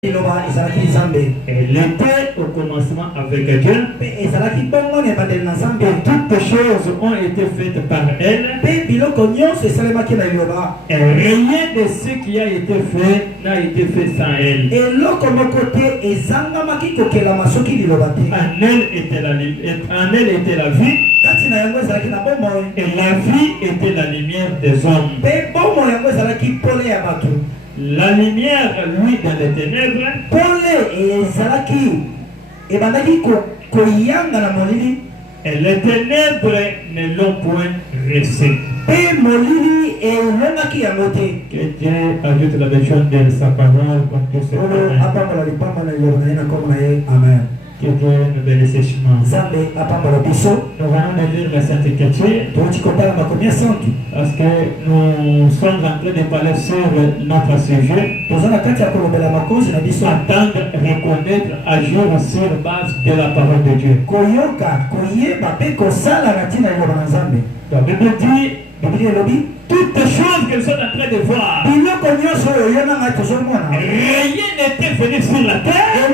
Elle était au commencement avec Dieu. Et toutes choses ont été faites par elle. Et rien de ce qui a été fait n'a été fait sans elle. En elle était la vie. Et la vie était la lumière des hommes. La lumière, lui, dans les ténèbres. Et les ténèbres ne l'ont point reçu. Que Dieu ajoute la version de sa parole comme tout ce Amen. Que Dieu nous bénisse richement. Nous allons lire la Sainte Écriture parce que nous sommes en train de parler sur notre sujet. Attendre, reconnaître, agir sur base de la parole de Dieu. La Bible dit toutes choses qu'elles sont en train de voir. Rien n'était venu sur la terre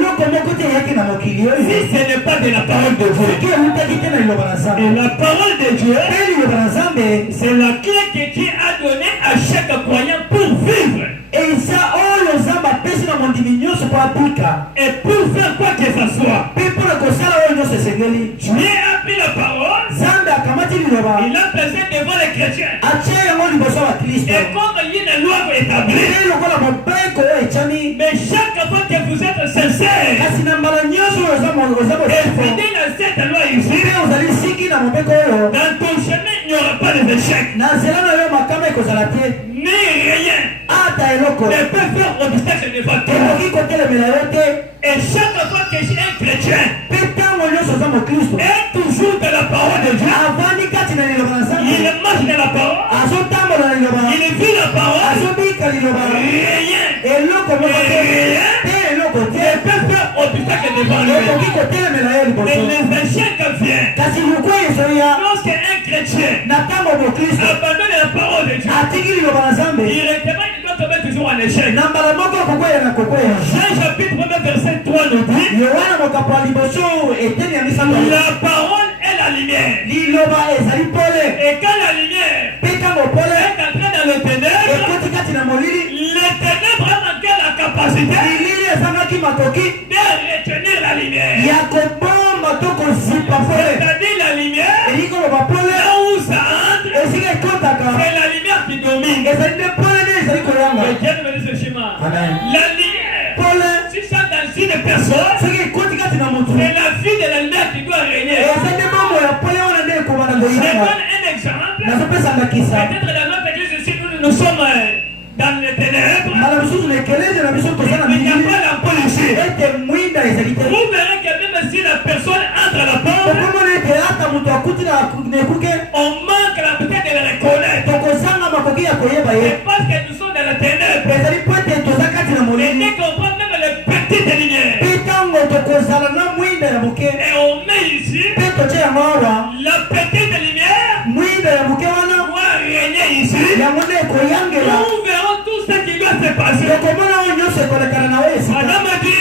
si ce n'est pas de la parole de Dieu. Et la parole de Dieu, c'est la clé que Dieu a donnée à chaque croyant pour vivre. Et pour faire quoi que ce soit. Dieu a pris la parole. Il a placé devant les chrétiens. Et comme il y a une loi établie, mais chaque fois que vous êtes sincère et fidèle à cette loi ici, dans ton chemin il n'y aura pas d'échec. Ni rien ne peut faire obstacle devant toi. Et chaque fois que j'ai un chrétien est toujours de la parole de Dieu, il marche de la parole, il vit la parole, rien ne peut faire obstacle devant lui. Et les échecs viennent lorsqu'un chrétien abandonne la parole de Dieu. Directement, il doit tomber toujours en échec. Jean chapitre 1 verset 3 nous dit la parole est la lumière. Et quand la lumière est entrée dans le ténèbre, les ténèbres ont manqué la capacité de retenir la lumière. C'est-à-dire la lumière, là où ça entre, c'est la lumière qui domine. La lumière, si ça dans une personne, c'est la vie de la lumière qui doit régner. Je donne un exemple. Peut-être dans notre église ici, nous sommes dans les ténèbres. Il n'y a pas l'ampoule ici. Vous verrez que même si la personne entre à la porte, on manque la peut-être de la reconnaître. C'est parce que nous sommes dans la ténèbre. Et dès qu'on prend même les petites lumières, et on met ici la petite lumière doit régner ici. Nous verrons tout ce qui doit se passer. Madame a dit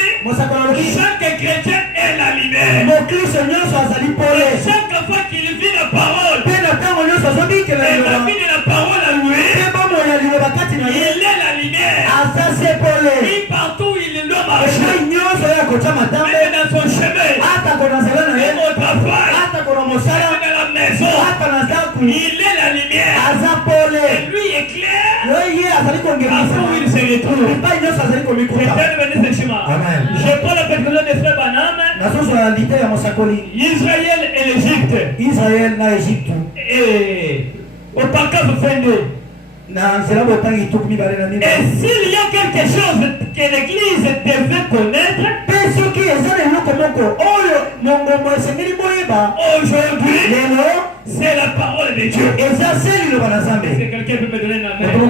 chaque chrétien est la lumière. Et chaque fois qu'il vit la parole et la vie de la parole à lui, il est la lumière. Et partout il doit marcher, même dans son chemin, même au travail, même dans la maison, il est la lumière. Et lui est clair partout où il se retrouve. Je prends la personne de Frère Banam, Israël et l'Égypte. Et au paragraphe 22. Et s'il y a quelque chose que l'Église devait connaître aujourd'hui, c'est la parole de Dieu. Si quelqu'un peut me donner la main, vous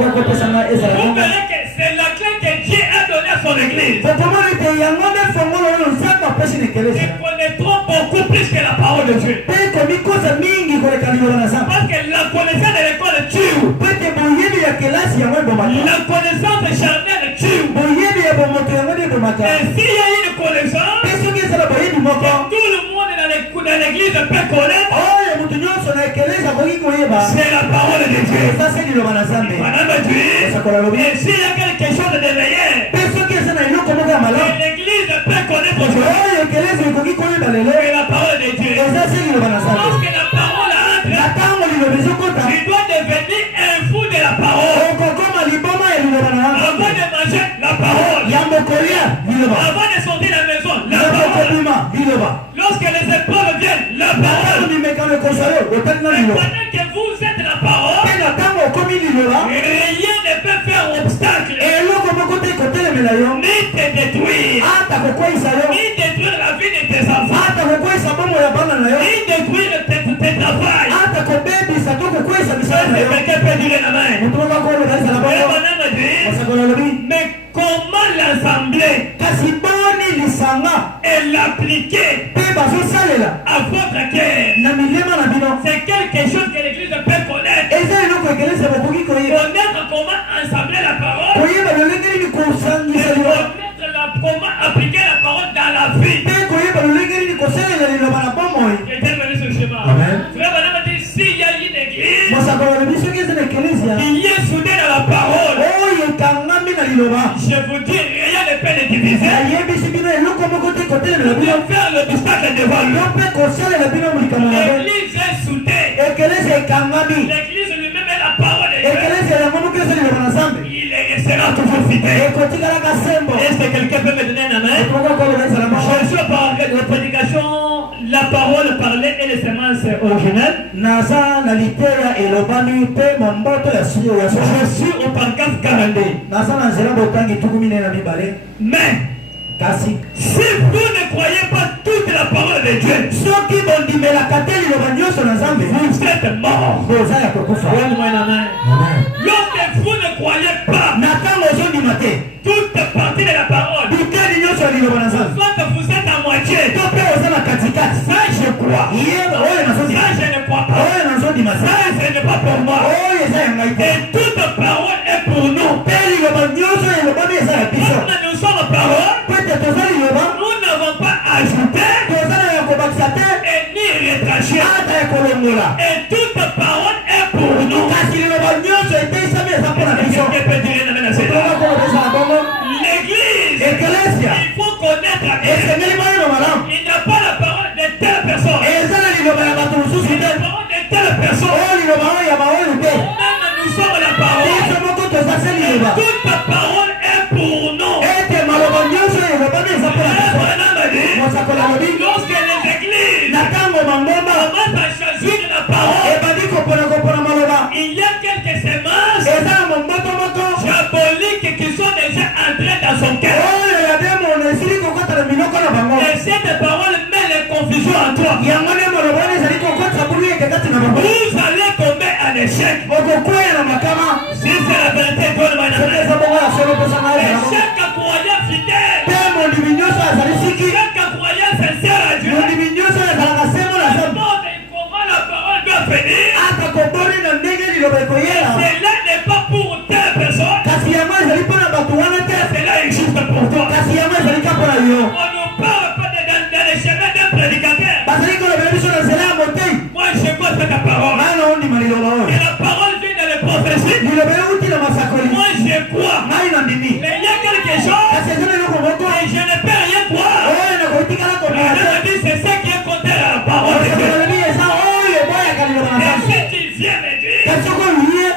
verrez que c'est la clé que Dieu a donnée à son Église. Ils connaîtront beaucoup plus que la parole de Dieu. Parce que la connaissance de l'école tue. La connaissance charnelle tue. s'il y a une connaissance, que tout le monde dans l'église peut connaître, c'est la parole de Dieu. Et s'il y a quelque chose de meilleur, l'église peut connaître aujourd'hui, c'est la parole de Dieu. Lorsque la parole entre, il doit devenir un fou de la parole. Avant de manger la parole, avant de sortir de la maison, la parole. Lorsque les épreuves viennent, la parole. Et pendant que vous êtes la parole, rien ne peut faire obstacle, ni te détruire, ni détruire la vie de tes enfants, ni détruire tes travails. Quelqu'un peut dire la main. Mais comment l'assembler et l'appliquer à votre cœur? C'est quelque chose que l'église peut connaître. Connaître comment assembler la parole, comment appliquer la parole dans la vie. S'il y a une église qui est soudée dans la parole, je vous dis, rien ne peut les diviser. Vous pouvez faire l'obstacle devant lui. L'église est soudée. L'église lui-même est la parole de Dieu. Il restera toujours fidèle. Est-ce que quelqu'un peut me donner un amen? Je suis par la prédication, la parole parlée et les semences originales. Je suis au paragraphe 42. Mais si vous ne croyez pas toute la parole de Dieu, vous êtes morts. Lorsque vous ne croyez pas toute partie de la parole, soit vous êtes à moitié, ça je crois, ça je ne crois pas, ça ce n'est pas pour moi, et toute parole est pour nous. Quand nous sommes parole, nous n'avons pas ajouté et ni retraché, et toute parole est pour nous. L'église, il faut connaître, il n'y a pas la parole de telle personne, il y a la parole de telle personne. Même nous sommes la parole, et toute parole est pour nous. Lorsque les églises commencent à choisir la parole, il y a quelques semences diaboliques qui sont déjà entrées dans son cœur. Et cette parole met les confusions en toi. Vous allez tomber en échec. Si c'est la vérité, donne-moi la main. Et chaque croyant fidèle, chaque croyant sincère à Dieu, comment la parole doit finir. Cela n'est pas pour telle personne, cela est juste pour toi. On ne parle pas dans les chemins d'un prédicateur. Moi je vois cette parole, et la parole vient dans les prophéties. Moi je crois, mais il y a quelque chose et je ne peux rien croire. C'est ça qui est contraire à la parole de Dieu. Et si tu viens me dire,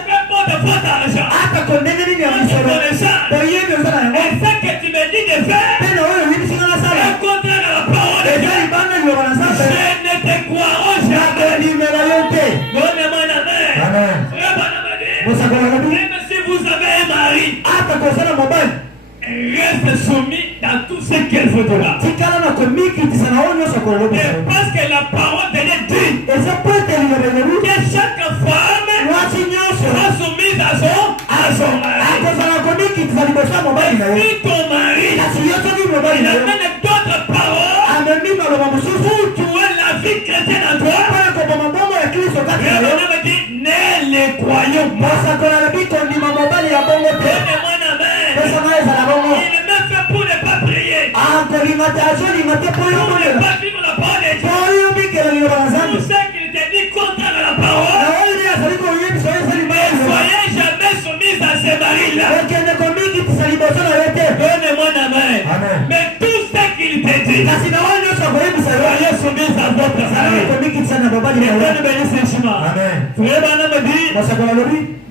peu importe votre argent, et ça que tu me dis de faire est contraire à la parole de Dieu, je ne te croirai jamais. Donnez-moi la main. Même si vous avez un mari, reste soumis dans tout ce qu'elle voudra. Et parce que la parole de Dieu dit que chaque femme sera soumise à son mari. Et si ton mari il amène d'autres paroles pour tuer la vie chrétienne en toi, me dit ne les croyons pas. Donnez-moi la main. Il me fait pour ne pas prier. pas vivre la parole de Dieu. Tout ce qu'il te dit contraire à la parole, ne soyez jamais soumis à ces maris-là. Donne-moi la main. Mais tout ce qu'il te dit, soyez soumis à votre mari.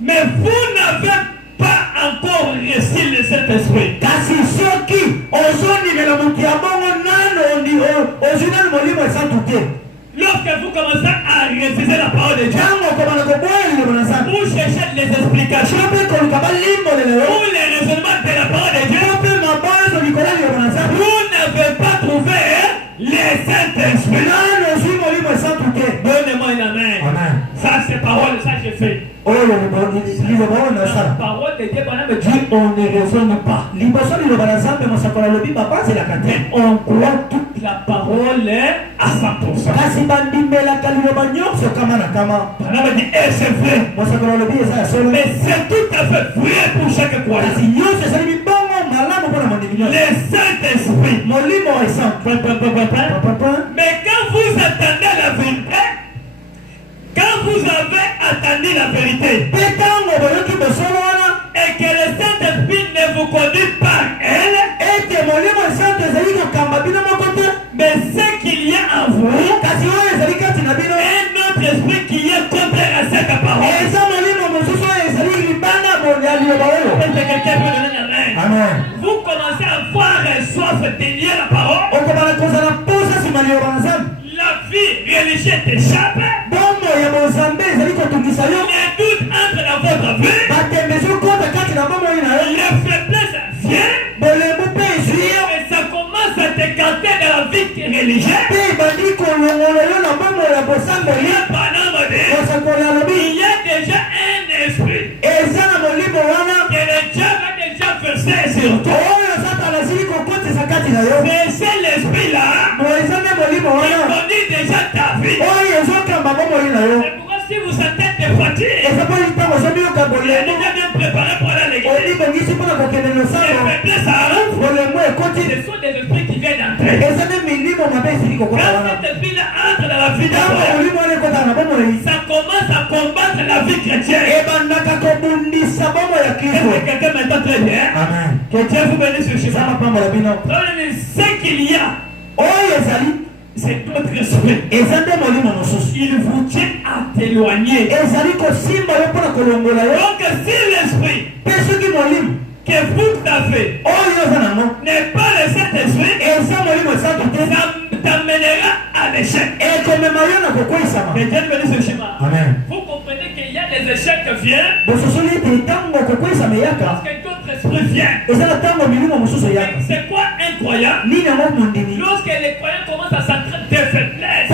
Mais vous n'avez pas encore reçu le Saint-Esprit. Lorsque vous commencez à refuser la parole de Dieu, vous cherchez les explications ou les raisonnements de la parole de Dieu, vous n'avez pas trouvé les Saint-Esprit. Donnez-moi une main. Ça c'est parole, ça j'ai fait. La parole de Dieu, on ne raisonne pas. Mais on croit toute la parole à 100%. Et c'est vrai. Mais c'est tout à fait vrai pour chaque croyant. Le Saint-Esprit. Mais quand vous attendez la vérité, quand vous avez attendu la vérité, et que le Saint-Esprit ne vous conduit pas elle, mais ce qu'il y a en vous, un autre esprit qui est contraire à cette parole. Quelqu'un peut donner la main. Amen. Vous commencez à avoir soif de lire la parole. La vie religieuse t'échappe. Les doutes entrent dans votre vie. Les faiblesses viennent. Et ça commence à t'écarter de la vie religieuse. Il y a déjà un esprit que le diable a déjà versé sur toi. C'est l'esprit-là qui conduit déjà ta vie. C'est pourquoi si vous sentez des fatigues, il est déjà bien préparé pour aller à l'église. Les faiblesses arrivent. Ce sont des esprits qui viennent d'entrer. Quand cet esprit-là entre dans la vie d'homme, ça commence à combattre la vie chrétienne. Quelqu'un m'entend très bien. Que Dieu vous bénisse sur chemin. Ce qu'il y a, c'est notre esprit. Il vous tient à t'éloigner. Donc si l'esprit que vous avez n'est pas le Saint-Esprit, ça t'amènera à l'échec. Que Dieu bénisse ce schéma. Vous comprenez qu'il y a des échecs qui viennent parce que d'autres esprits viennent. C'est quoi un croyant? Lorsque les croyants commencent à s'entraîner des faiblesses,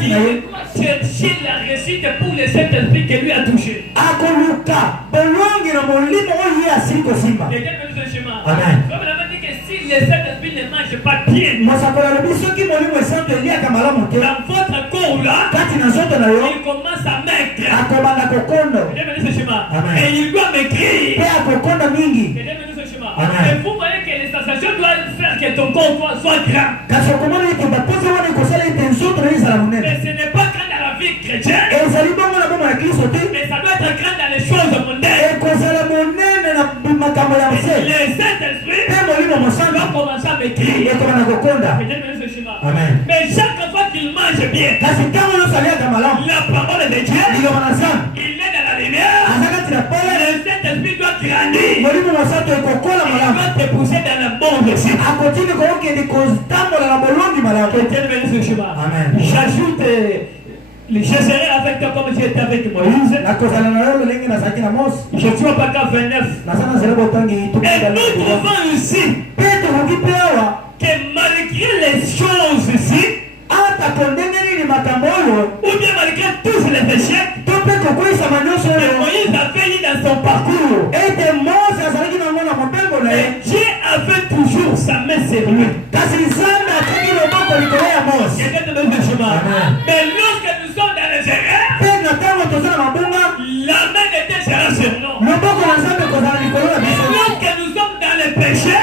il doit chercher la réussite pour le Saint-Esprit qui lui a touché. Quelqu'un bénisse ce schéma. Comme on avait dit que si le Saint-Esprit ne mange pas bien dans votre corps là, il commence à maigrir. Et il doit maigrir. Et vous voyez que les sensations doivent faire que ton corps soit grand. Mais ce n'est pas grand dans la vie chrétienne, mais ça doit être grand dans les choses mondaines. Les Saint-Esprit doivent commencer à maigrir. Mais chaque fois qu'il mange bien la parole de Dieu, il est dans la lumière. Le Saint-Esprit doit grandir. Il doit te pousser dans la bonne réussite. J'ajoute, je serai avec toi comme j'étais avec Moïse. Je suis au paragraphe 29. Et nous trouvons ici que malgré les choses ici, ou bien malgré tous les échecs que Moïse a fait dans son parcours, Dieu avait toujours sa main sur lui. Mais lorsque nous sommes dans les erreurs, la main de Dieu sera sur nous. Lorsque nous sommes dans les péchés,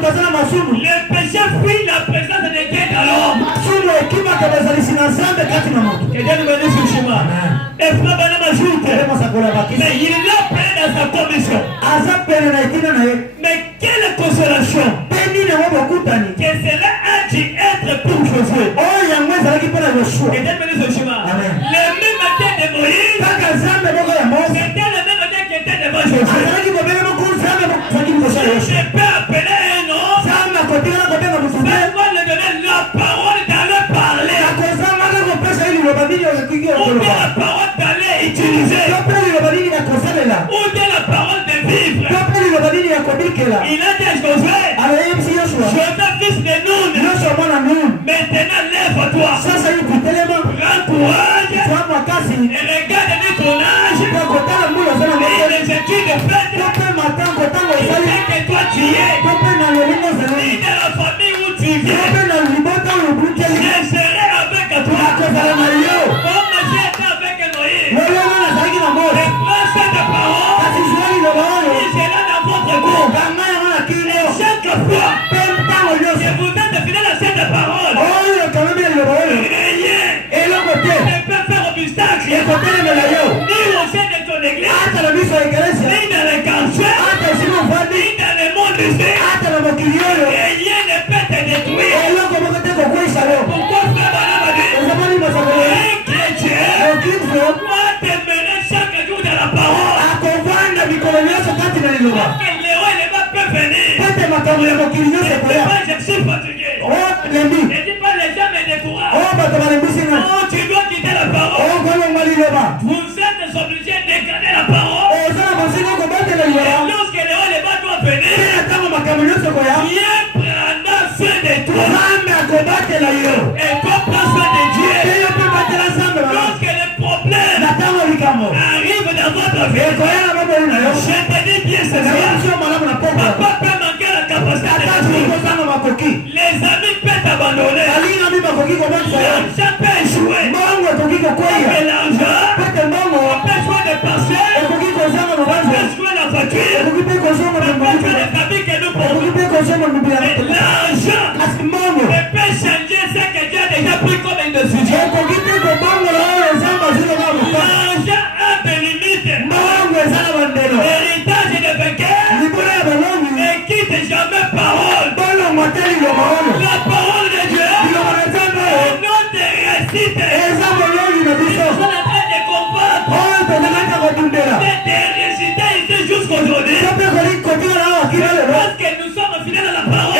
Le péché fuit la présence de Dieu dans l'homme. Que Dieu nous bénisse sur le chemin. Et frère Banam ajoute, mais il est plein dans sa commission. Mais quelle consolation que cela a dû être pour Josué. Que Dieu nous bénisse sur le chemin. Le même Dieu de Moïse, c'était le même Dieu qui était devant Josué. Je peux appeler un nom, mais moi lui donner la parole d'aller parler. Ou bien la parole d'aller utiliser. Ou bien la parole de vivre. Il a dit à Josué, Josué fils de Nun, maintenant lève-toi, prends courage et regarde ton âge et les études de fête que toi tu es, ni de la famille où tu viens, je serai avec toi comme j'ai été avec Moïse. Prends cette parole et c'est dans votre groupe. Chaque fois que vous êtes fidèle à cette parole, rien ne peut faire obstacle ni au sein de ton église, ni dans les cancers, ni dans le monde ici. Rien ne peut te détruire. Pourquoi frère Banam a dit, un chrétien doit te mener chaque jour de la parole. Parce que Léo et les bas peuvent venir. Je ne peux pas, je suis fatigué. Je ne dis pas les gens me découragent. Oh, tu dois quitter la parole. Vous êtes obligés d'égaler la parole. Et lorsque Léo et les bas doivent venir, Dieu prendra soin de toi. Et toi prends soin de Dieu. Lorsque les problèmes arrivent dans votre vie, je te dis bien ce soir, papa peut manquer la capacité de Dieu. Les amis peuvent t'abandonner. L'argent peut échouer. Mais l'argent peut jouer des parcelles, peut jouer la voiture, peut jouer les habits que nous portons. Mais l'argent peut changer ce que Dieu a déjà pris comme une décision. L'argent a des limites. L'héritage de vainqueur ne quitte jamais parole. La parole de Dieu est notre réussite. Nous sommes en train de combattre. Des résultats ici jusqu'aujourd'hui. Parce que nous sommes fidèles à la parole.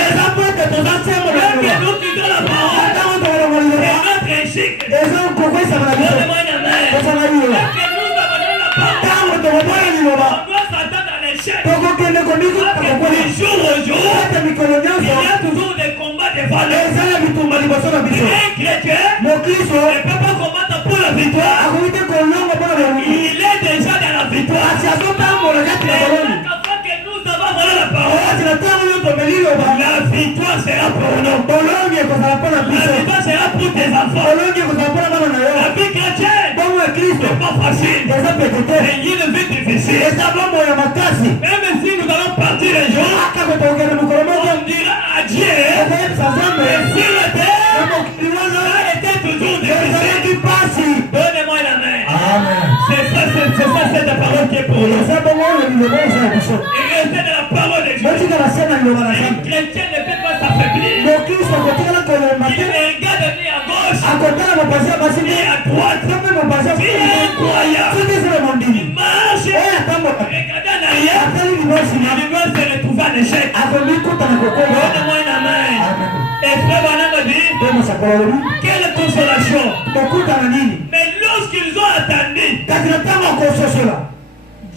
Parce que nous quittons la parole. C'est notre échec. Donne-moi une main. Parce que nous abandonnons la parole. On doit s'attendre à l'échec. Parce que du jour au jour, il y a toujours des combats de valeur. Un chrétien ne peut pas combattre pour la victoire. Il est déjà dans la victoire. Et chaque fois que nous avons volé la parole, la victoire sera pour nous. La victoire sera pour tes enfants. La vie chrétienne n'est pas facile. C'est une vie difficile. Même si nous allons partir un jour, on dira adieu. Et sur la terre, ça était toujours difficile. Donnez-moi la main. C'est ça cette parole qui est pour nous. Et restez dans la parole de Dieu. Un chrétien ne peut pas s'affaiblir. Il regarde ni à gauche, ni à droite. Il est incroyable. Il marche, regarde en arrière, il va se retrouver en échec. Donne-moi une main. Et frère Banam a dit, quelle consolation. Mais lorsqu'ils ont attendu,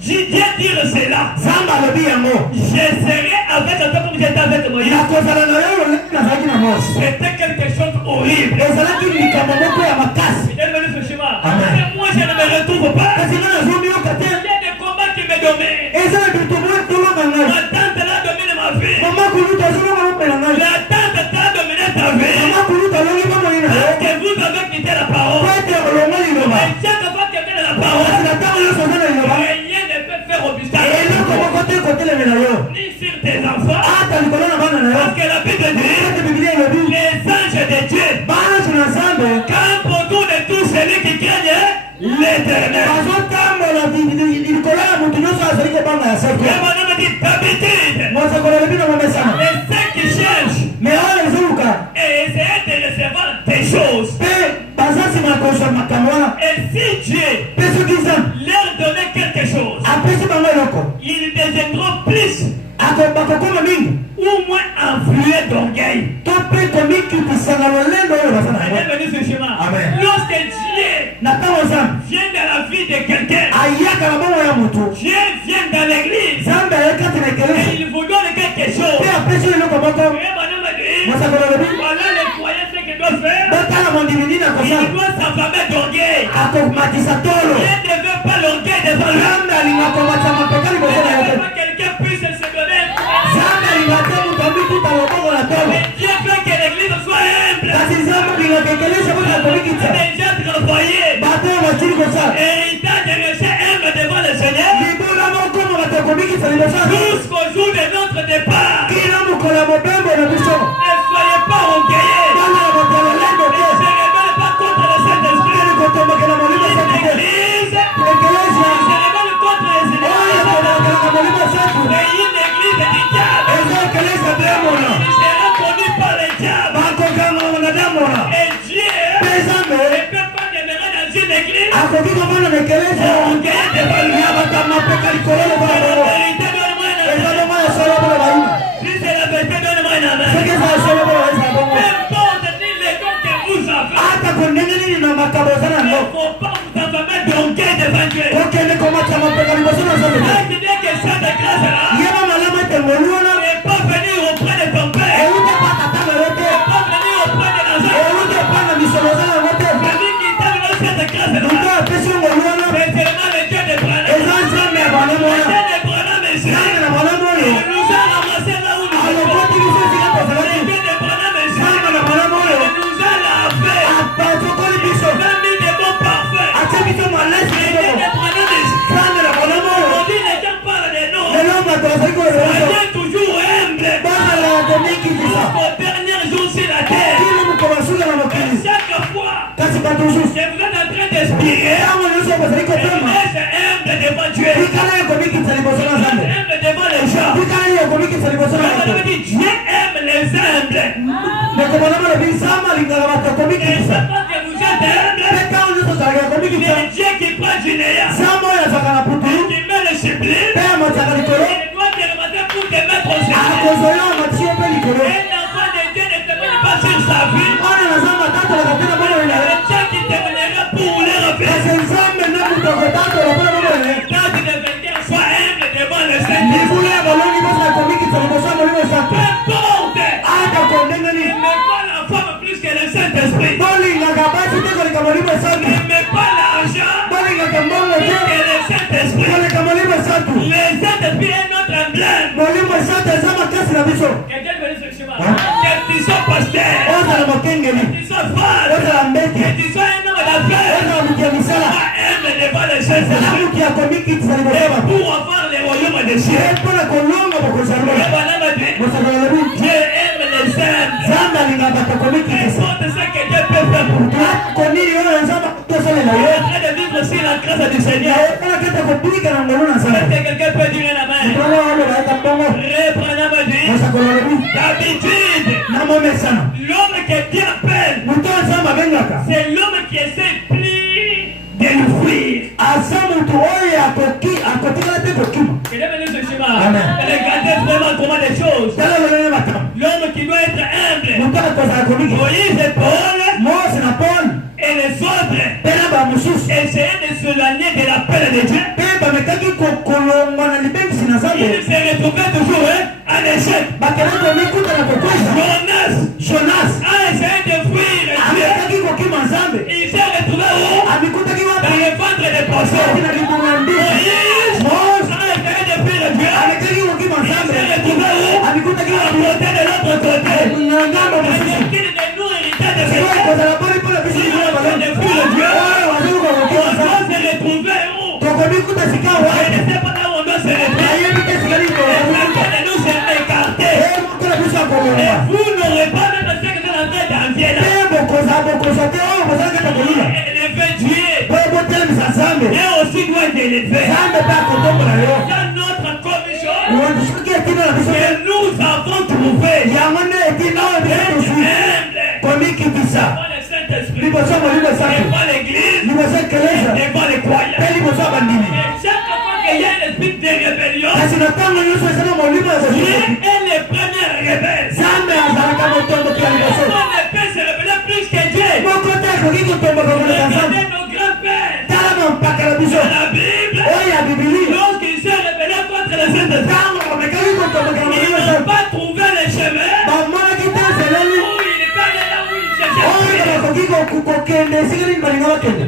Dieu dire cela, je serai avec toi comme j'étais avec Moïse. C'était quelque chose d'horrible. Moi je ne me retrouve pas. Il y a des combats qui me dominent. Ma tante l'a dominé ma vie. La tante t'a dominé ta vie. Parce que vous avez quitté la parole. Et chaque fois que vient la parole, rien ne peut faire obstacle. Ni sur tes enfants, l'éternel. Les saints qui cherchent et essayer de recevoir des choses. Et si Dieu leur donnait quelque chose, ils deviendront plus ou moins influés d'orgueil. Lorsque Dieu vient dans la vie de quelqu'un, Dieu vient dans l'église et il vous donne quelque chose. Voilà les croyants ce qu'ils doivent faire. Il doit s'enflammer d'orgueil. Dieu ne veut pas l'orgueil devant lui. Quelqu'un puisse se donner. Mais Dieu veut que l'église soit humble. Déjà travaillé. Héritage de rejet humble devant le Seigneur. Jusqu'au jour de notre départ. Ne soyez pas orgueilleux. Ne se rebelle pas contre le Saint-Esprit. L'église se rebelle contre les églises. Et une église du diable. Il sera connu par les diables. Et Dieu ne peut pas demeurer dans une église. Si c'est la vérité, donne-moi une main. Peu importe les dons que vous avez. Il ne faut pas vous enfermer d'orgueil devant Dieu. Tu dis que cette grâce-là n'est pas venue auprès de ton père. N'est pas venue auprès de la zone. Celui qui t'a donné cette grâce-là, c'est seulement le Dieu de Branham. Le Dieu de Branham est ici. Il nous a ramassés là où nous sommes. Le Dieu de Branham est ici. Il nous a lavé. Il nous a mis des mots parfaits. Le Dieu de Branham est ici. Aujourd'hui, les gens parlent des noms. Soyez toujours humble. Jusqu'au dernier jour sur la terre. Et chaque fois que vous êtes en train d'expirer, c'est humble devant Dieu. Humble devant les gens. Dieu aime les humbles. Et chaque fois que vous êtes humble, c'est Dieu qui prend du néant. Et qui met le sublime. Il doit te remettre pour te mettre au Seigneur. Et l'enfant de Dieu ne te mène pas sur sa vie. Le Dieu qui te mènera pour les refaire. Quand tu deviens, sois humble devant le Seigneur. Peu importe. Ne mets pas la femme plus que le Saint-Esprit. Ne mets pas l'argent plus que le Saint-Esprit. Le Saint-Esprit est notre emblème. Quelqu'un veut dire ce chemin. Que tu sois pasteur, que tu sois frère, que tu sois un homme d'affaires, sois humble devant le Saint-Esprit. Pour avoir les royaumes des cieux. Dieu aime les saints. Importe ce que Dieu peut faire pour toi. Tu es en train de vivre aussi la grâce du Seigneur. Est-ce que quelqu'un peut dire la main? Reprenons ma vie. D'habitude, l'homme que Dieu appelle, c'est l'homme qui essaie plus de nous fuir. Regardez vraiment comment les choses. L'homme qui doit être humble. Moïse et Paul et les autres essayaient de s'éloigner de l'appel de Dieu. Ils se retrouvaient toujours en échec. Jonas a essayé de fuir Dieu. Il s'est retrouvé où? Dans le ventre des poissons. Moïse a essayé de fuir Dieu. Il s'est retrouvé où? À côté de l'autre côté. Qu'il ne nous héritait de ce Dieu. De fuir Dieu. On doit se retrouver où? Je ne sais pas là où on doit se retrouver. Et nous sommes écartés. Et vous n'aurez pas même ce que vous avez d'envier là. Élevez Dieu. élever. Dans notre commission, que nous avons trouvé devant le Saint-Esprit, devant l'église, devant les croyants. Et chaque fois qu'il y a un esprit de rébellion, Dieu est le premier rebelle. On ne peut se révéler plus que Dieu. Regardez nos grands-pères. Dans la Bible, lorsqu'ils se rebellent contre le Saint-Esprit, ils n'ont pas trouvé le chemin où il parlait là où il cherchait.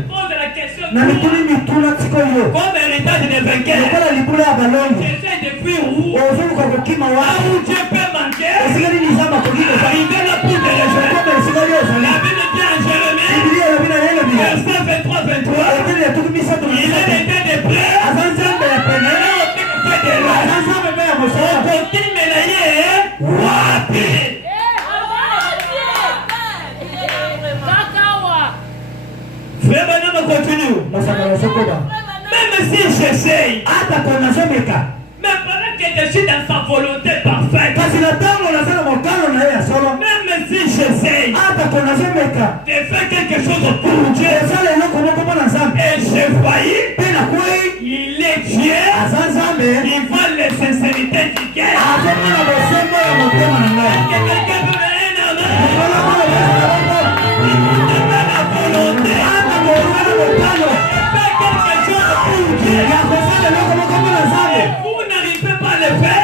Pose la question comme héritage des vainqueurs. J'essaie de fuir où Dieu peut manquer. Arriver là pour te rejoindre. La Bible dit en Jérémie, verset 23-23, il est l'état des prêts. Frère Benham continue. Même si j'essaye, mais pendant que je suis dans sa volonté parfaite, même si j'essaye de faire quelque chose pour Dieu, et j'ai failli, il est Dieu, il voit les sincérités du cœur. Est-ce que quelqu'un peut me donner un amen? Il faut te faire la volonté. Faire quelque chose pour Dieu. Et vous n'arrivez pas à le faire.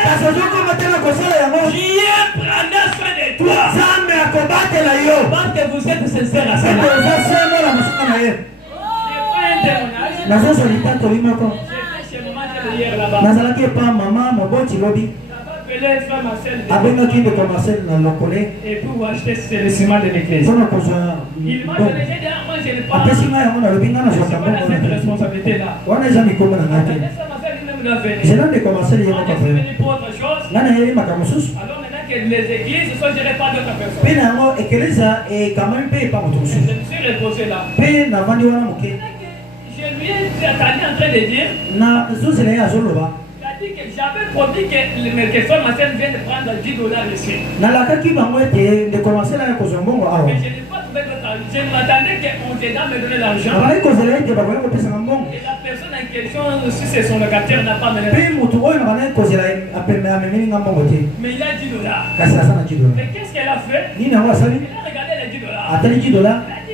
Dieu prendra soin de toi. Parce que vous êtes sincère à cela. nazalaki epa mama moboti lobi abengaki ndeko Marcel na lokole mpona kozwa apesi ngai yango nalobi ngai nazwaka mbongo wana eza mikombo na ngai te zela ndeko Marcel ye moko ngai nayeli makambo mosusu mpe na yango ekeleza ekamami mpe epa moto mosusu mpe navandi wana moke. Je lui ai en train de dire, j'avais promis que mes frères Marcel viennent de prendre $10 ici. Mais je n'ai pas trouvé d'autre argent. Je m'attendais qu'on t'aide à me donner l'argent. Et la personne en question, si c'est son locataire, n'a pas mené l'argent. Mais il a $10. Mais qu'est-ce qu'elle a fait? Elle a regardé les $10. Elle a dit,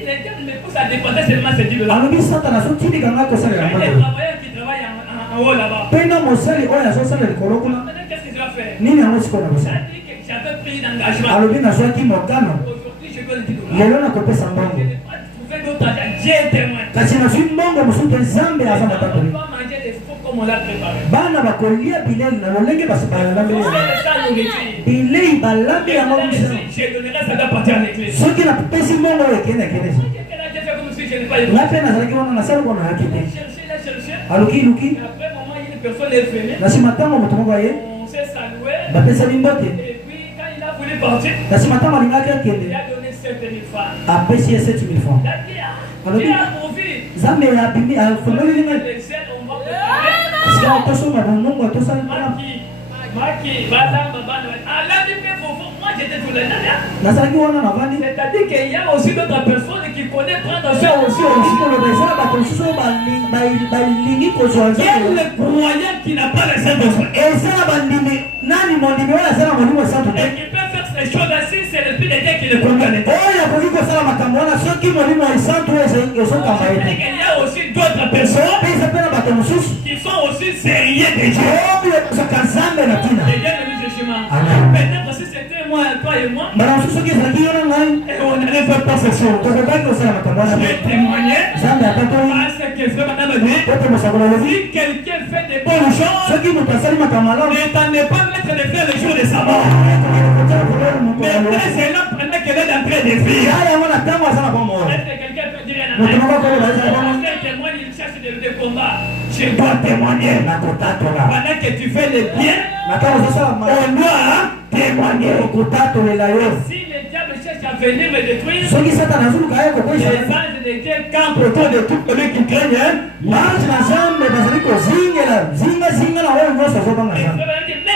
les gars me poussent à dépenser seulement ces $10. Il y a des travailleurs qui travaillent en haut là-bas. Maintenant, qu'est-ce que tu vas faire? Elle a dit que j'avais pris l'engagement. Aujourd'hui, je veux le $10. Je n'ai pas trouvé d'autre argent. Dieu est témoin. On ne peut pas manger des faux comme on l'a préparé. Je donnerai ça à partir de l'église. Après, moment, une personne est venue. On s'est salué. Et puis, quand il a voulu partir, il a donné 7 000 francs. Il a dit, tu as profité. Les ailes, on va préparer. Maki, moi j'étais tout le temps. C'est-à-dire qu'il y a aussi d'autres personnes qui connaissent prendre soin aussi. Quel est le croyant qui n'a pas le Saint-Esprit? Et qui peut faire ces choses ainsi, c'est l'Esprit de Dieu qui le conduit. Il y a aussi d'autres personnes qui sont aussi sérieux de Dieu. Peut-être si c'était moi, toi et moi, et on allait faire pas cette chose. Je vais témoigner à ce que frère madame a dit. Si quelqu'un fait des bonnes choses, n'attendez pas mettre les frères le jour de sa mort. Mais c'est là pendant qu'elle est en train de vivre. Est-ce que quelqu'un peut dire un amen? Il cherche des combats. Je dois témoigner. Pendant que tu fais le bien, on doit témoigner. Si le diable cherche à venir me détruire, Ce qui Satan a voulu les anges de Dieu campent autour de tout celui qui craignent.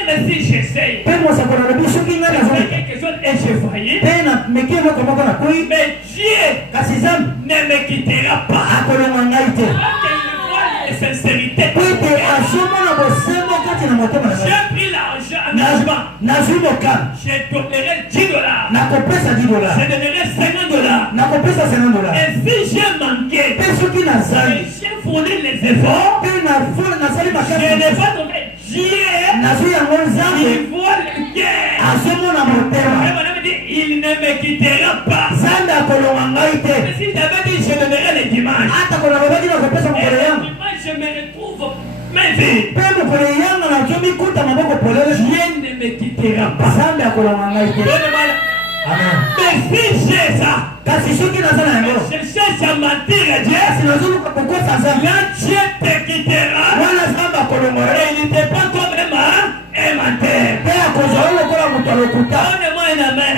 Même si j'essaye, quelque chose et j'ai failli, mais Dieu ne me quittera pas. Et sincérité. J'ai pris l'argent, je donnerai $10. Je donnerai $50. Et si j'ai manqué, j'ai fourni les efforts, je n'ai pas donné Dieu. Il voit le cœur. Il ne me quittera pas. Mais si j'avais dit je donnerai les dimanches, je me retrouve même vie. Dieu ne me quittera pas. Amen. Mais si j'ai ça, je cherche à mentir à Dieu, là Dieu te quittera. Et il n'était pas comme un menteur. Donne-moi un amen.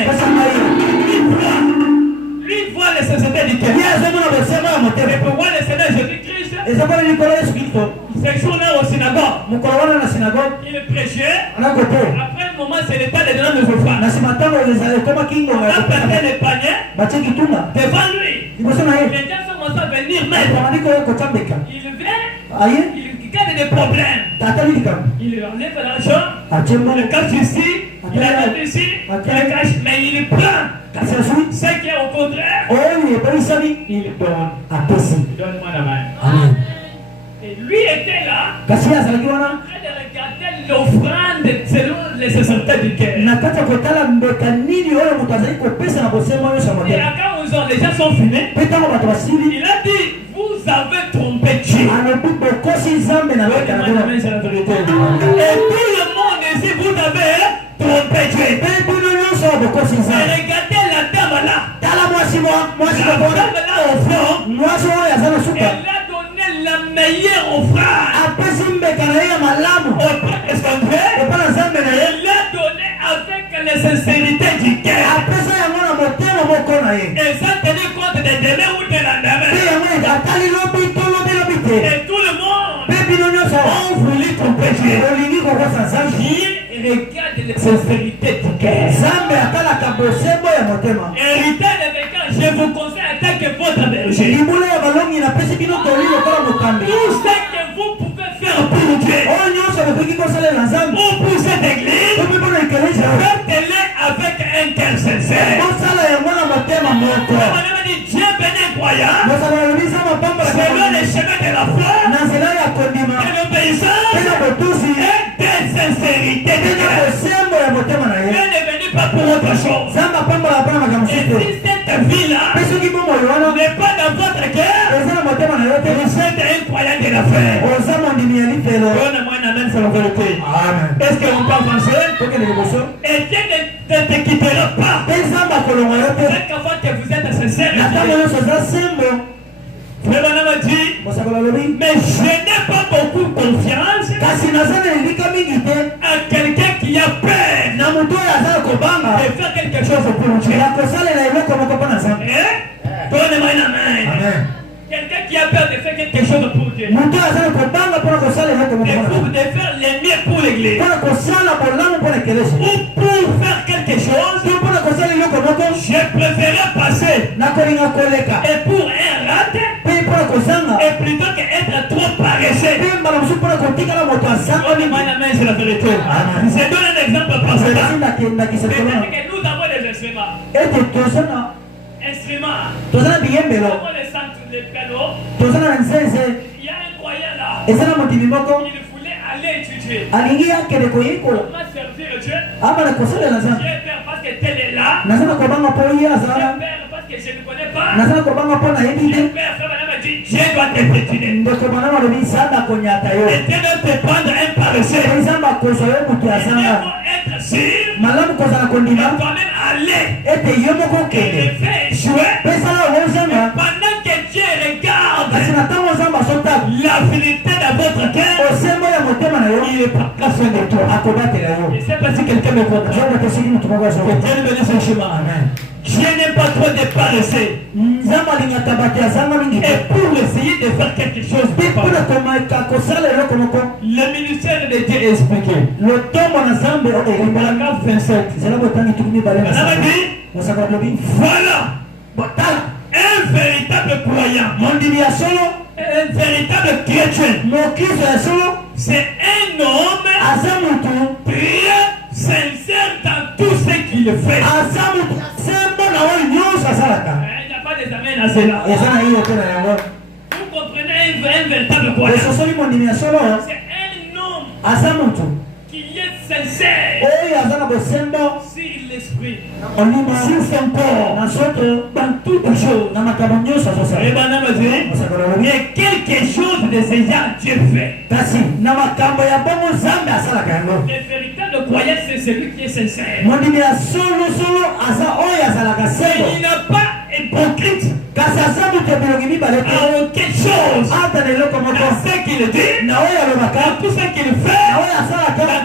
Lui voit les sociétés du cœur. Et pour voir le Seigneur Jésus-Christ, ce jour-là au synagogue, il prêchait. Après un moment, c'est le temps de donner nos offrandes. On a porté le panier devant lui. Les gens sont commencés à venir mettre. Il vient, il garde des problèmes. Il enlève l'argent, il le cache ici, il le cache ici, il le cache, mais il prend. Ce qui est au contraire, il donne. Donne-moi la main. Et lui était là, en train de regarder l'offrande selon les sociétés du cœur. Et quand les gens sont finis, il a dit, vous avez trompé Dieu. Et tout le monde ici, vous avez trompé Dieu. Et regardez la dame là. La dame là au fond, elle a donné la meilleure offrande. Elle l'a donné avec la sincérité du cœur. Et sans tenir compte de demain ou de la demain. Et tout le monde ont voulu tromper Dieu. Regarde la sincérité du cœur. Héritage de Bécan, je vous conseille en tant que votre berger. Tout ce que vous pouvez faire pour Dieu, ou pour cette église, faites-le avec un cœur sincère. Dieu bénit croyant selon les chemins de la foi et l'obéissance et de sincérité. Dieu n'est venu pas pour autre chose. Et si cette vie-là n'est pas dans votre cœur, vous êtes un croyant de la foi. Donne-moi un amen sur la vérité. Est-ce qu'on peut avancer? Et Dieu ne te quittera pas. Chaque fois que vous êtes sincère, Frère m'a dit, mais je n'ai pas beaucoup confiance à quelqu'un qui a peur de faire quelque chose pour Dieu. Donnez-moi une main. Quelqu'un qui a peur de faire quelque chose pour Dieu. De faire les mieux pour l'église. Ou pour faire quelque chose, je préférais passer. Et pour un rat, et plutôt qu'être trop paresseux. Donnez-moi une main, c'est la vérité. Je donne un exemple par cela. Peut-être que nous avons des instruments. Instruments. Nous avons les centres de piano. Il y a un croyant là. Il voulait aller étudier. Comment servir Dieu? Dieu père parce que tel est là. Dieu père parce que je ne connais pas. Dieu père m'a dit Dieu doit te pétiner. Et Dieu doit te prendre un paresseux. Et il faut être sûr. Et toi-même aller. Et le faire échouer. Pendant que Dieu regarde la finité de votre cœur, il est pas qu'à soin de toi. Je ne sais pas si quelqu'un me comprend. Que Dieu bénisse son chemin. Dieu n'est pas trop de paresseux. Et pour essayer de faire quelque chose, le ministère de Dieu est expliqué. Le tombe en ensemble est 27. Voilà un véritable croyant, un véritable chrétien. C'est un homme prié, sincère dans tout ce qu'il fait. Il n'y a pas des amens à cela. Vous comprenez un véritable croyant. C'est un homme qui est sincère sur l'esprit, sur son corps, dans toutes choses. Et quelque chose de ces gens Dieu fait. Le véritable croyant, c'est celui qui est sincère. Il n'a pas hypocrite à quelque chose, à ce qu'il dit, à tout ce qu'il fait, à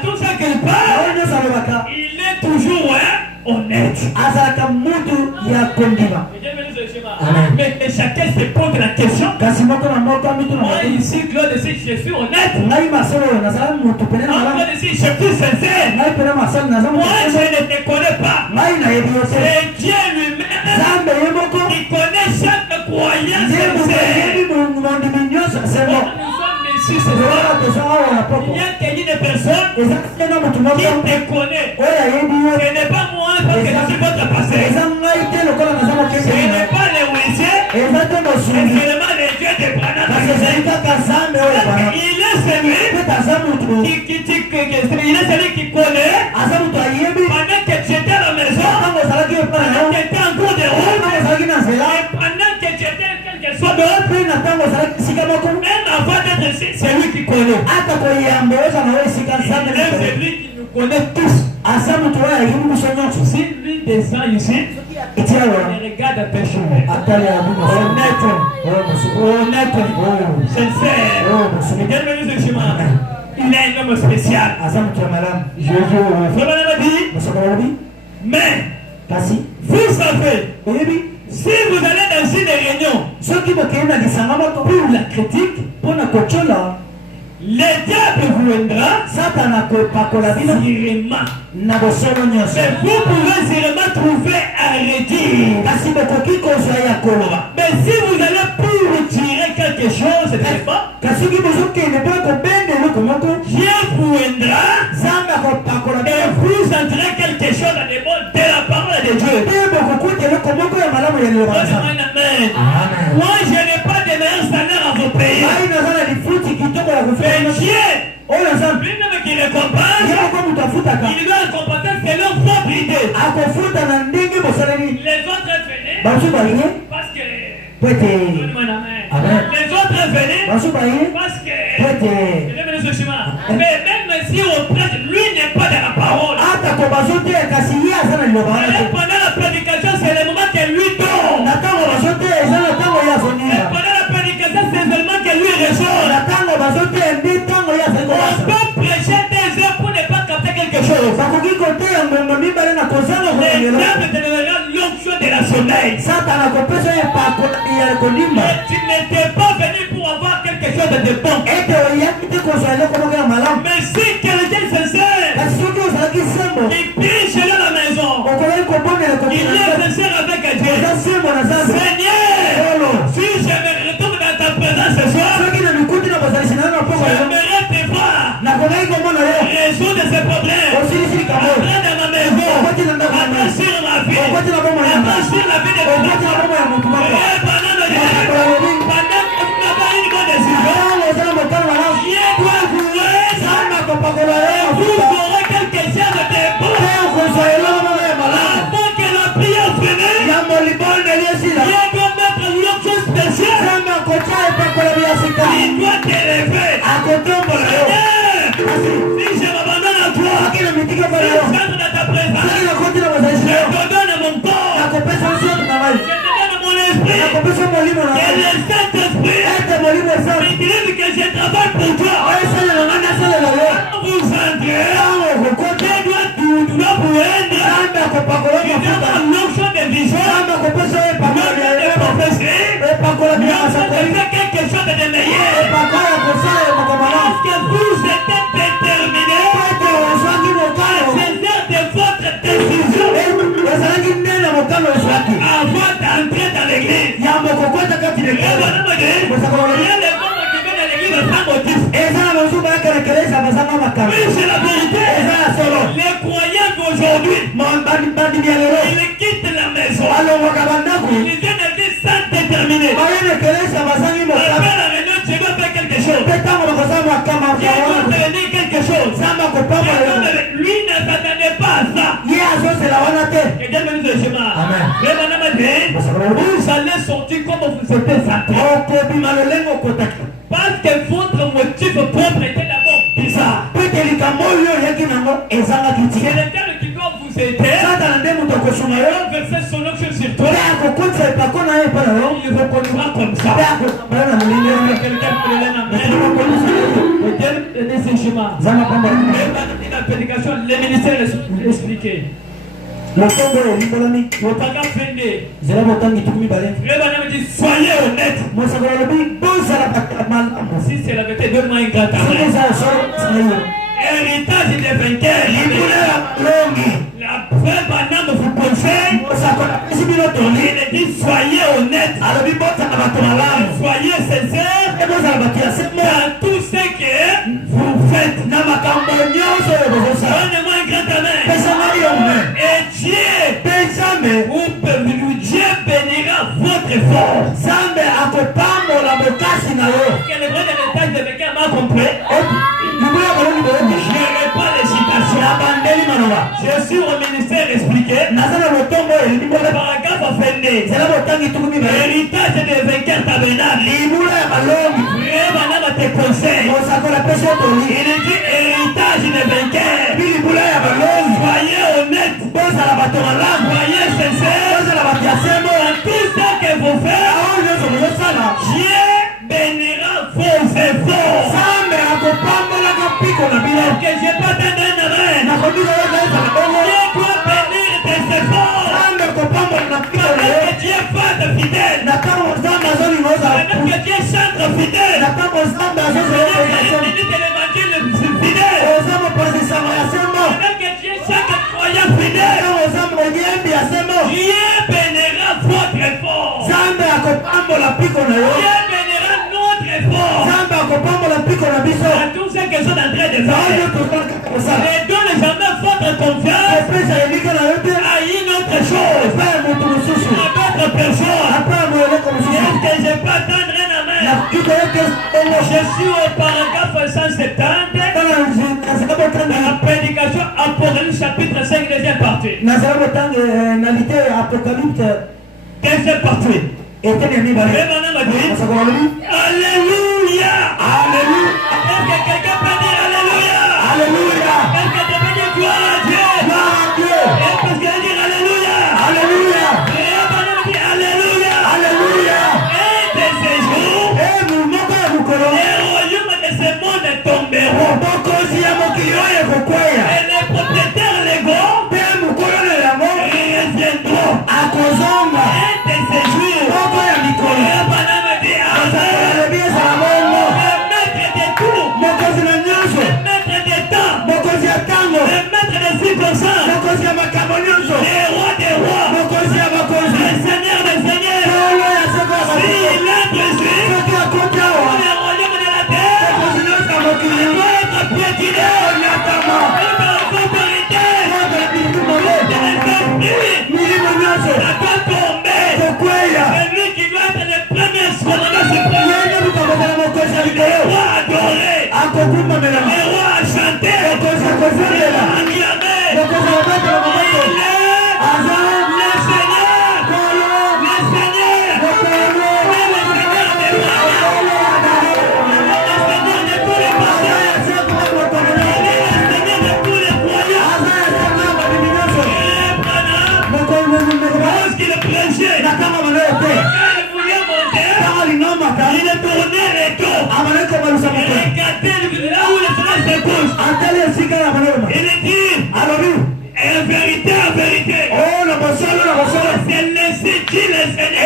tout ce qu'il parle. Il est toujours honnête. Mais chacun se pose la question. Moi ici, Claude, si je suis honnête, moi ici, je suis sincère, moi je ne te connais pas. C'est Dieu lui-même qui connaît chaque croyant sincère. Il y a des personnes qui te connaissent. Ce n'est pas moi parce que je suis votre pasteur. Ce n'est pas les huissiers. C'est seulement les dieux de Branham. Il est celui qui connaît. Pendant que tu étais à la maison, pendant que tu étais en cours de route, et pendant que tu étais quelque chose d'autre, même avant d'être ici, c'est lui qui connaît. Il est celui qui nous connaît tous. Si lui descend ici, il regarde un péché. Honnête, sincère. Il est un homme spécial. Mais, vous savez, si vous allez dans une réunion pour la critique, le diable vous viendra sûrement. Mais vous pouvez sûrement trouver à redire. Mais si vous allez pour tirer quelque chose, c'est pas. Dieu vous viendra et vous entrez quelque chose dans les mots de la parole de Dieu. Moi, je n'ai pas de meilleur salaire à vous payer. Mais Dieu, lui-même qui récompense, il doit récompenser selon propre idée. Les autres venaient parce que... Les autres venaient parce que... Mais même si on prête, lui n'est pas dans la parole. Pendant la prédication, c'est le moment que lui dort. Et pendant la prédication, c'est seulement que lui ressort. On peut prêcher des heures pour ne pas capter quelque chose. Les diables te donneront l'onction de la sommeil. Mais tu n'étais pas venu pour avoir quelque chose de bon. Mais si quelqu'un est sincère, il prie chez lui à la maison, il est sincère avec Dieu. Seigneur, si je me retrouve dans ta présence ce soir, j'aimerais te voir résoudre ces problèmes. Entrer dans ma maison, entrer sur ma vie, entrer sur la vie de mes enfants. Pendant que vous n'avez pas une bonne décision, Dieu doit vous aider. Vous aurez quelque chose de bon. Avant que la prière finisse, Dieu doit mettre une chose spéciale. Il doit t'élever. Si je m'abandonne à toi, si j'entre dans ta présence, je te donne mon corps, je te donne mon esprit, et le Saint-Esprit m'utilise que je travaille pour toi. Quand vous entrez, tu dois vous rendre l'onction de vision, l'onction de prophétie, l'onction de faire quelque chose de meilleur. Parce que vous êtes déterminés à saisir de votre décision avant d'entrer dans l'église. Il y a les membres qui viennent à l'église sans motif. Oui, c'est la vérité. Les croyants d'aujourd'hui, ils quittent la maison. Ils viennent à l'église sans déterminer. Après la réunion, tu dois faire quelque chose. Tu dois devenir quelque chose. Lui ne s'attendait pas à ça. Et Dieu me dit le chemin. Vous allez sortir comme vous êtes senti. Parce que votre motif propre était d'abord bizarre. C'est le terme qui doit vous aider. Verser son onction sur toi. Il reconnaîtra comme ça. Quelqu'un peut le la prédication, les ministères expliqués. Soyez honnête. Si c'est la vérité, donne-moi un grand amen. Héritage des vainqueurs. La vraie banane vous conseille. Il dit soyez honnête. Soyez sincère dans tout ce que vous faites. Donnez-moi un grand amen. Et Dieu bénira votre effort. Quel est le héritage des vainqueurs m'a compris? Je n'ai pas les citations. Je suis au ministère expliqué. Paragraphe offendé. Héritage des vainqueurs tabernacle. Vraiment te conseille. Il dit héritage des vainqueurs. Soyez honnête. Soyez sincère. Dans tout ce que vous faites, Dieu bénira vos efforts. Que je n'ai pas donné un amen. Dieu doit bénir tes efforts. Que Dieu fasse fidèle. Que Dieu chante fidèle. Que l'évangile fidèle. Que Dieu chante croyant fidèle. Dieu bénira votre effort. Dieu bénira notre effort. À tous ceux qui sont en train de faire. Et donne jamais votre confiance à une autre chose. À d'autres personnes. Est-ce que je peux attendre un amen? Je suis au paragraphe 170 dans la prédication Apocalypse chapitre 5 deuxième partie. Deuxième partie. Alléluia. Alléluia. Est-ce que quelqu'un peut dire Alléluia? Alléluia. Est-ce que tu peux dire gloire à Dieu? Est-ce que tu peux dire Alléluia? Alléluia. Alléluia. Alléluia. Et de ces jours, les royaumes de ce monde tomberont. Et les propriétaires légaux reviendront. Et de ces jours, le maître de tout, le maître des temps, le maître des circonstances, les rois des rois, le seigneur des seigneurs, s'il entre ici, le royaume de la terre, votre piétiné, votre autorité, la doit tomber. Celui qui doit être le premier commandant suprême, le roi adoré, le roi à chanter, le roi à acclamer, le il est tourné les dos. Regardez là où le soleil se couche. Il dit, en vérité, Seigneur.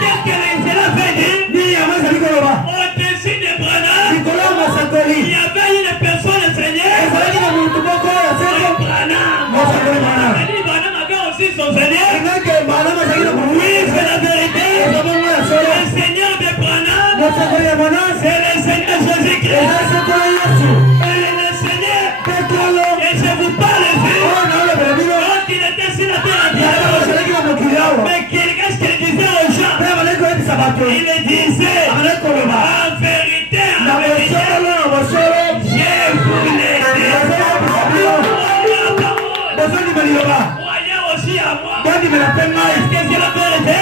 Qu'est-ce que cela veut dire? Au-dessus de Branham, il y avait une personne, Seigneur. Branham avait aussi son Seigneur. Oui, c'est la vérité. Le Seigneur de Branham, c'est le Seigneur Jésus-Christ. Et le Seigneur, et je vous parle ici, quand il était sur la terre, mais qu'est-ce qu'il disait aux gens? Il disait, en vérité, je vous l'ai dit. Croyez aussi à moi. Est-ce que c'est la vérité?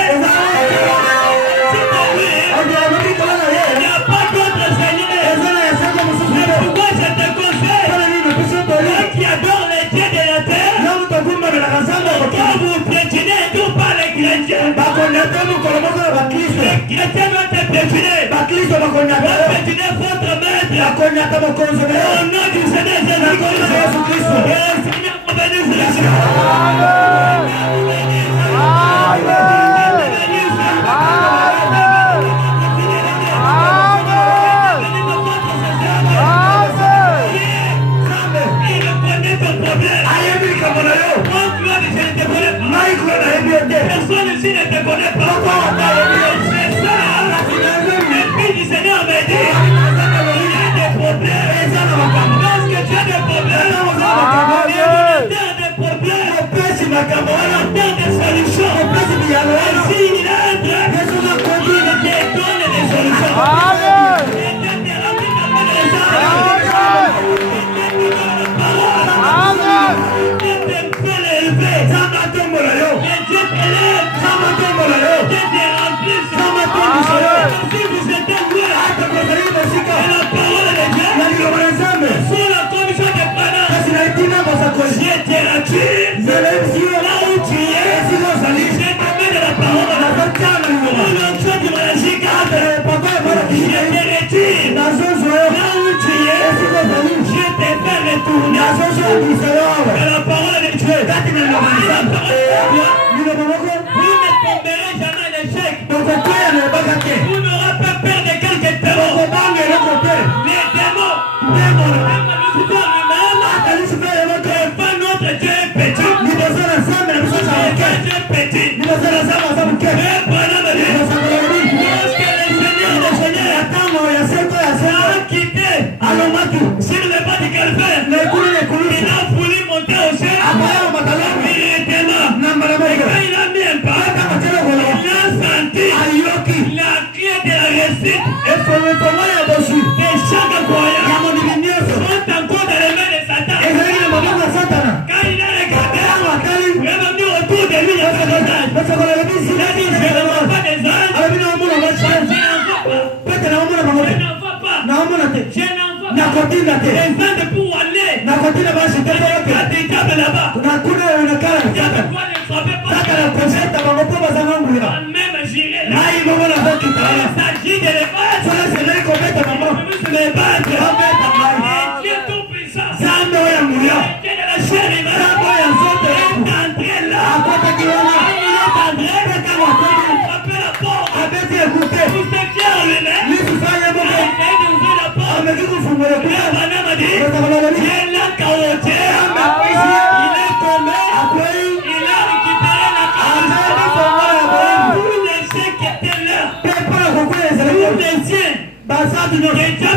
Il n'y a pas d'autre Seigneur. Mais pourquoi je te conseille? Toi qui adore les dieux de la terre, quand vous piétinez tout par les chrétiens, les chrétiens doivent te piétiner. Doivent piétiner votre maître. Au nom du Seigneur Jésus-Christ. Et le Seigneur vous bénisse. Personne ici ne te connaît pas. C'est ça. L'Esprit du Seigneur m'a dit, il y a des problèmes. Parce que tu as des problèmes. Il y a des problèmes. Il y a des solutions. Et s'il entre, il te donne des solutions. Si vous êtes loin, la parole de Dieu, sous la commission de Branham, je te rassure, là où tu es, je te mets de la parole, pour l'onction du magique, je te retire, là où tu es, je te fais retourner, de la parole de Dieu, vous ne tomberez jamais à l'échec. Vous n'aurez pas peur de quelque terreau. Les démons, même Lucifer lui-même, enfin notre Dieu est petit. Dieu est petit. Mais Branham dit, lorsque le Seigneur des Seigneurs a quitté sur le bas du calvaire, il a voulu monter au ciel. Il était là. Et quand il a mis un pas, il a senti la clé de la réussite. Et chaque croyant sont encore dans les mains de Satan. Quand il a regardé, il est venu autour de lui, il a fait des anges. Il a dit, je ne vois pas des anges. Je n'en vois pas. Je n'en vois pas. Les anges pour aller. Il y a des diables là-bas. Il y a de quoi les frapper par même j'irai là. Il s'agit de les battre. Les battre. Et Dieu tout-puissant. Dieu de la chair humaine est entré là. Il est entré. Frapper la porte. Pour se faire lui-même. Il a essayé d'ouvrir la porte. Mais Branham a dit, Dieu l'a carotté. Il est tombé. Il a récupéré la carotte. Tous les chiens qui étaient là. Tous les chiens.